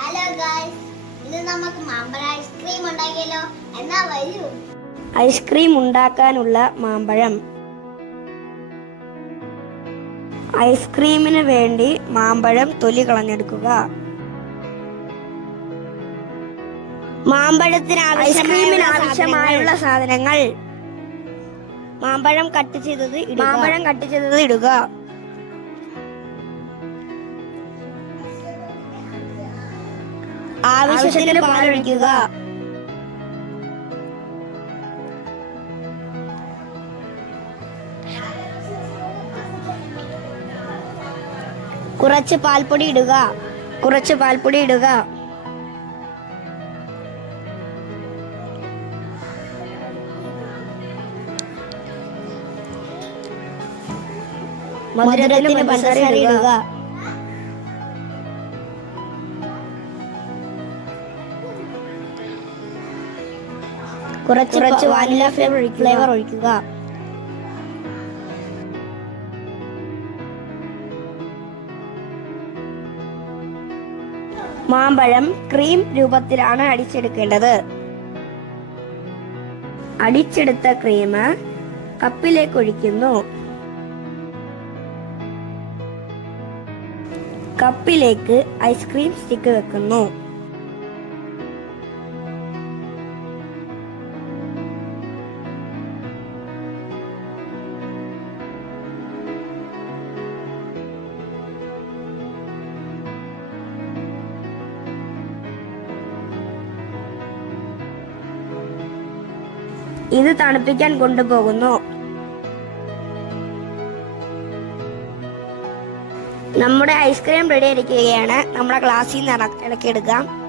Hello guys ഇന്ന് നമുക്ക് മാമ്പഴ ഐസ്ക്രീം ഉണ്ടാക്കിയല്ലോ. എന്നാ വരൂ. ഐസ്ക്രീം ഉണ്ടാക്കാനുള്ള മാമ്പഴം. ഐസ്ക്രീമിന് വേണ്ടി മാമ്പഴം തൊലി കളഞ്ഞെടുക്കുക. മാമ്പഴത്തിന് ഐസ്ക്രീമിന് ആവശ്യമായുള്ള സാധനങ്ങൾ. മാമ്പഴം കട്ട് ചെയ്തത് മാമ്പഴം കട്ട് ചെയ്തത് ഇടുക. ആവശ്യത്തിന് പാലൊഴിക്കുക. കുറച്ച് പാൽപ്പൊടി ഇടുക. കുറച്ച് പാൽപ്പൊടി ഇടുക. മധുരത്തിന് പഞ്ചസാര ഇടുക. കുറച്ച് കുറച്ച് വാനില ഫ്ലേവർ ഫ്ലേവർ ഒഴിക്കുക. മാമ്പഴം ക്രീം രൂപത്തിലാണ് അടിച്ചെടുക്കേണ്ടത്. അടിച്ചെടുത്ത ക്രീം കപ്പിലേക്ക് ഒഴിക്കുന്നു. കപ്പിലേക്ക് ഐസ്ക്രീം സ്റ്റിക്ക് വെക്കുന്നു. ഇത് തണുപ്പിക്കാൻ കൊണ്ടുപോകുന്നു. നമ്മുടെ ഐസ്ക്രീം റെഡി ആയിരിക്കുകയാണ്. നമ്മുടെ ഗ്ലാസ്സിൽ നിന്ന് ഇളക്കിയെടുക്കാം